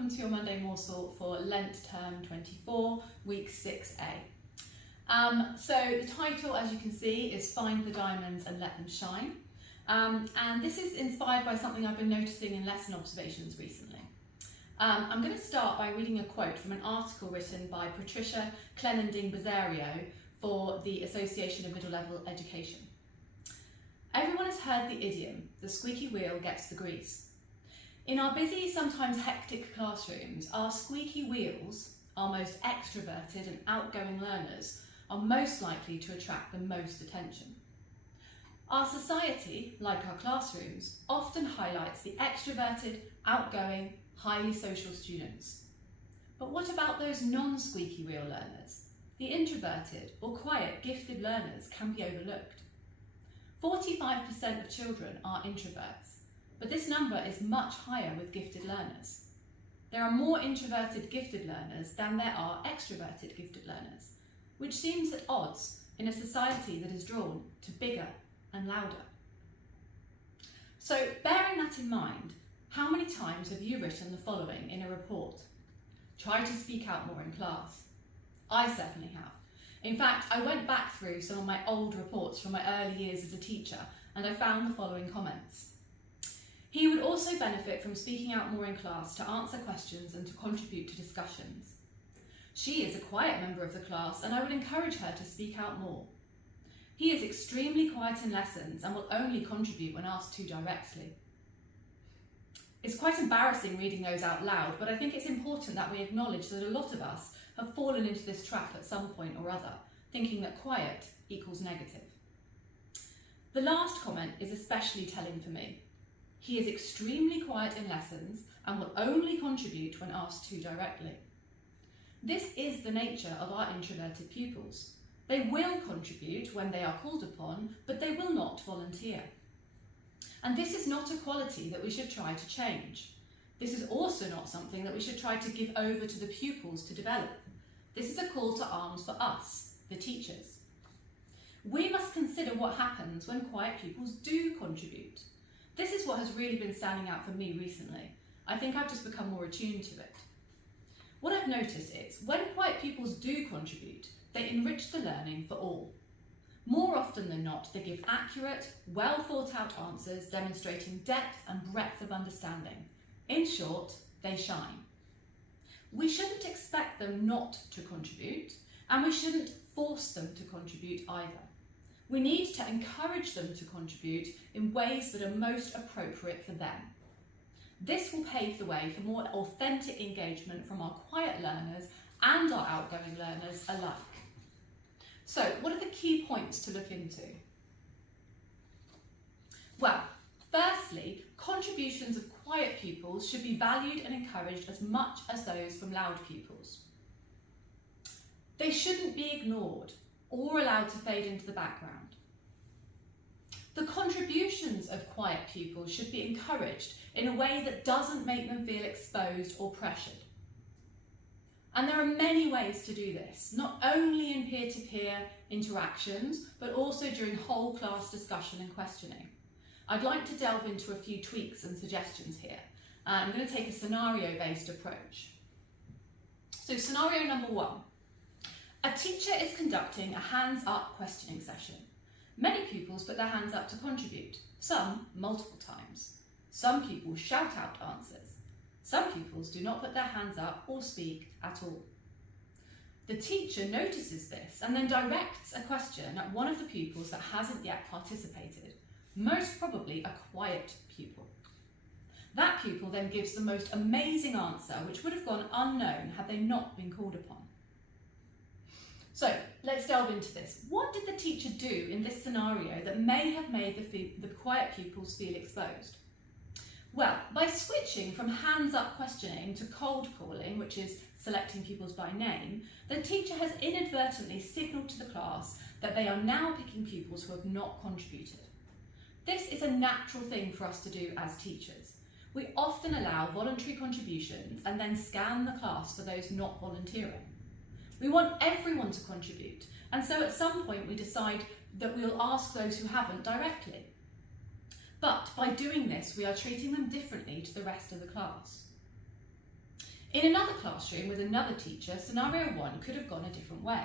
welcome to your Monday Morsel for Lent Term 24, Week 6A. So the title, as you can see, is Find the Diamonds and Let Them Shine. And this is inspired by something I've been noticing in lesson observations recently. I'm going to start by reading a quote from an article written by Patricia Clenending-Bazario for the Association of Middle Level Education. Everyone has heard the idiom, the squeaky wheel gets the grease. In our busy, sometimes hectic classrooms, our squeaky wheels, our most extroverted and outgoing learners, are most likely to attract the most attention. Our society, like our classrooms, often highlights the extroverted, outgoing, highly social students. But what about those non-squeaky wheel learners? The introverted or quiet, gifted learners can be overlooked. 45% of children are introverts, but this number is much higher with gifted learners. There are more introverted gifted learners than there are extroverted gifted learners, which seems at odds in a society that is drawn to bigger and louder. So, bearing that in mind, how many times have you written the following in a report? Try to speak out more in class. I certainly have. In fact, I went back through some of my old reports from my early years as a teacher and I found the following comments. He would also benefit from speaking out more in class to answer questions and to contribute to discussions. She is a quiet member of the class and I would encourage her to speak out more. He is extremely quiet in lessons and will only contribute when asked to directly. It's quite embarrassing reading those out loud, but I think it's important that we acknowledge that a lot of us have fallen into this trap at some point or other, thinking that quiet equals negative. The last comment is especially telling for me. He is extremely quiet in lessons and will only contribute when asked to directly. This is the nature of our introverted pupils. They will contribute when they are called upon, but they will not volunteer. And this is not a quality that we should try to change. This is also not something that we should try to give over to the pupils to develop. This is a call to arms for us, the teachers. We must consider what happens when quiet pupils do contribute. This is what has really been standing out for me recently. I think I've just become more attuned to it. What I've noticed is, when quiet pupils do contribute, they enrich the learning for all. More often than not, they give accurate, well thought out answers demonstrating depth and breadth of understanding. In short, they shine. We shouldn't expect them not to contribute, and we shouldn't force them to contribute either. We need to encourage them to contribute in ways that are most appropriate for them. This will pave the way for more authentic engagement from our quiet learners and our outgoing learners alike. So, what are the key points to look into? Well, firstly, contributions of quiet pupils should be valued and encouraged as much as those from loud pupils. They shouldn't be ignored or allowed to fade into the background. The contributions of quiet pupils should be encouraged in a way that doesn't make them feel exposed or pressured. And there are many ways to do this, not only in peer-to-peer interactions, but also during whole class discussion and questioning. I'd like to delve into a few tweaks and suggestions here. I'm going to take a scenario-based approach. So scenario number 1. A teacher is conducting a hands-up questioning session. Many pupils put their hands up to contribute, some multiple times. Some pupils shout out answers. Some pupils do not put their hands up or speak at all. The teacher notices this and then directs a question at one of the pupils that hasn't yet participated, most probably a quiet pupil. That pupil then gives the most amazing answer, which would have gone unknown had they not been called upon. So let's delve into this. What did the teacher do in this scenario that may have made the quiet pupils feel exposed? Well, by switching from hands-up questioning to cold calling, which is selecting pupils by name, the teacher has inadvertently signalled to the class that they are now picking pupils who have not contributed. This is a natural thing for us to do as teachers. We often allow voluntary contributions and then scan the class for those not volunteering. We want everyone to contribute, and so at some point we decide that we'll ask those who haven't directly. But by doing this, we are treating them differently to the rest of the class. In another classroom with another teacher, scenario 1 could have gone a different way.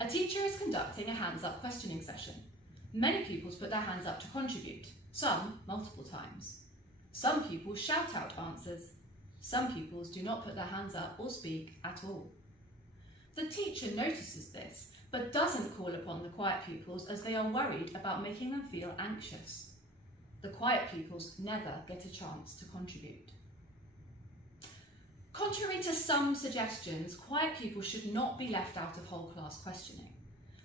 A teacher is conducting a hands-up questioning session. Many pupils put their hands up to contribute, some multiple times. Some pupils shout out answers. Some pupils do not put their hands up or speak at all. The teacher notices this, but doesn't call upon the quiet pupils as they are worried about making them feel anxious. The quiet pupils never get a chance to contribute. Contrary to some suggestions, quiet pupils should not be left out of whole class questioning.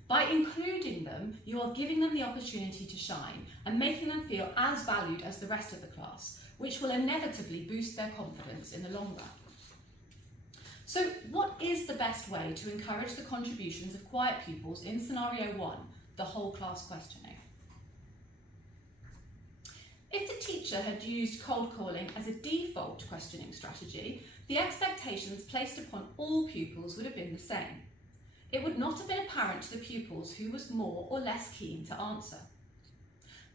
By including them, you are giving them the opportunity to shine and making them feel as valued as the rest of the class, which will inevitably boost their confidence in the long run. So what is the best way to encourage the contributions of quiet pupils in scenario 1, the whole class questioning? If the teacher had used cold calling as a default questioning strategy, the expectations placed upon all pupils would have been the same. It would not have been apparent to the pupils who was more or less keen to answer.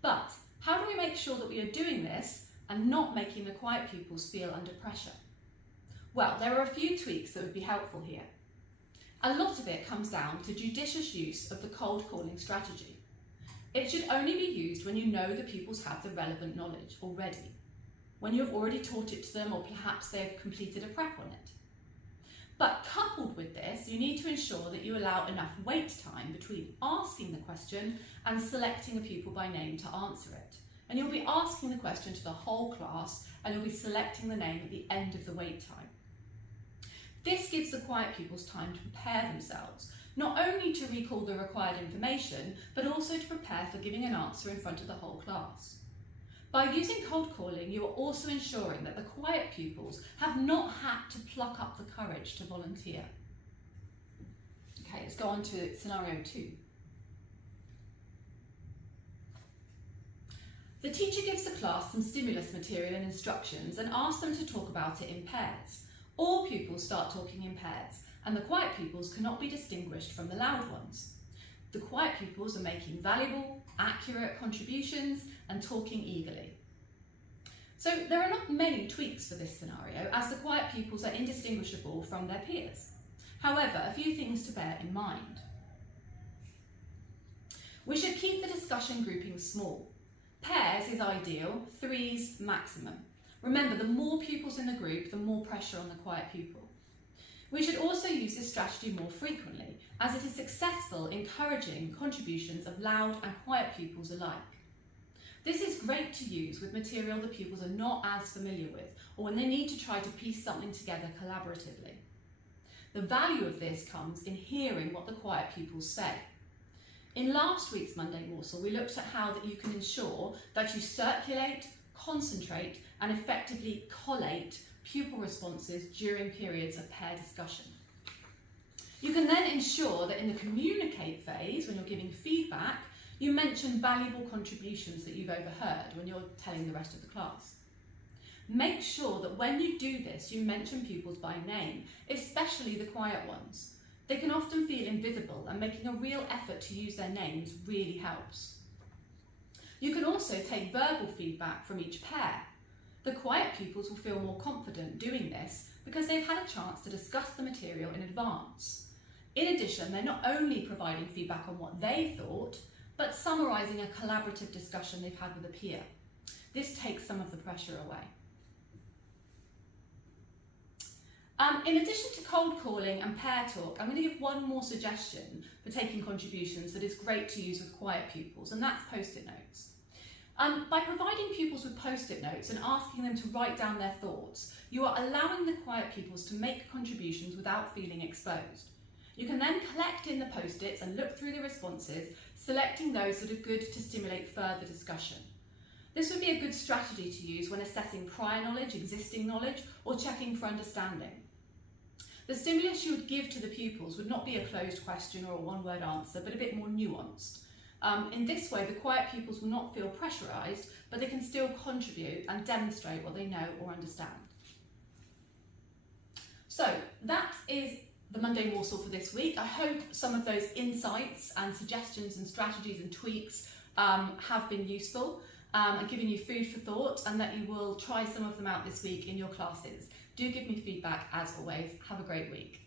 But how do we make sure that we are doing this and not making the quiet pupils feel under pressure? Well, there are a few tweaks that would be helpful here. A lot of it comes down to judicious use of the cold calling strategy. It should only be used when you know the pupils have the relevant knowledge already, when you have already taught it to them or perhaps they have completed a prep on it. But coupled with this, you need to ensure that you allow enough wait time between asking the question and selecting a pupil by name to answer it. And you'll be asking the question to the whole class and you'll be selecting the name at the end of the wait time. This gives the quiet pupils time to prepare themselves, not only to recall the required information, but also to prepare for giving an answer in front of the whole class. By using cold calling, you are also ensuring that the quiet pupils have not had to pluck up the courage to volunteer. Okay, let's go on to scenario 2. The teacher gives the class some stimulus material and instructions and asks them to talk about it in pairs. All pupils start talking in pairs, and the quiet pupils cannot be distinguished from the loud ones. The quiet pupils are making valuable, accurate contributions and talking eagerly. So there are not many tweaks for this scenario, as the quiet pupils are indistinguishable from their peers. However, a few things to bear in mind. We should keep the discussion groupings small. Pairs is ideal, 3s maximum. Remember, the more pupils in the group, the more pressure on the quiet pupil. We should also use this strategy more frequently, as it is successful encouraging contributions of loud and quiet pupils alike. This is great to use with material the pupils are not as familiar with, or when they need to try to piece something together collaboratively. The value of this comes in hearing what the quiet pupils say. In last week's Monday Morsel, we looked at how that you can ensure that you circulate, concentrate, and effectively collate pupil responses during periods of pair discussion. You can then ensure that in the communicate phase, when you're giving feedback, you mention valuable contributions that you've overheard when you're telling the rest of the class. Make sure that when you do this, you mention pupils by name, especially the quiet ones. They can often feel invisible, and making a real effort to use their names really helps. You can also take verbal feedback from each pair. The quiet pupils will feel more confident doing this because they've had a chance to discuss the material in advance. In addition, they're not only providing feedback on what they thought, but summarising a collaborative discussion they've had with a peer. This takes some of the pressure away. In addition to cold calling and pair talk, I'm going to give one more suggestion for taking contributions that is great to use with quiet pupils, and that's post-it notes. By providing pupils with post-it notes and asking them to write down their thoughts, you are allowing the quiet pupils to make contributions without feeling exposed. You can then collect in the post-its and look through the responses, selecting those that are good to stimulate further discussion. This would be a good strategy to use when assessing prior knowledge, existing knowledge, or checking for understanding. The stimulus you would give to the pupils would not be a closed question or a one-word answer, but a bit more nuanced. In this way, the quiet pupils will not feel pressurised, but they can still contribute and demonstrate what they know or understand. So that is the Monday Morsel for this week. I hope some of those insights and suggestions and strategies and tweaks have been useful. and giving you food for thought, and that you will try some of them out this week in your classes. Do give me feedback as always. Have a great week.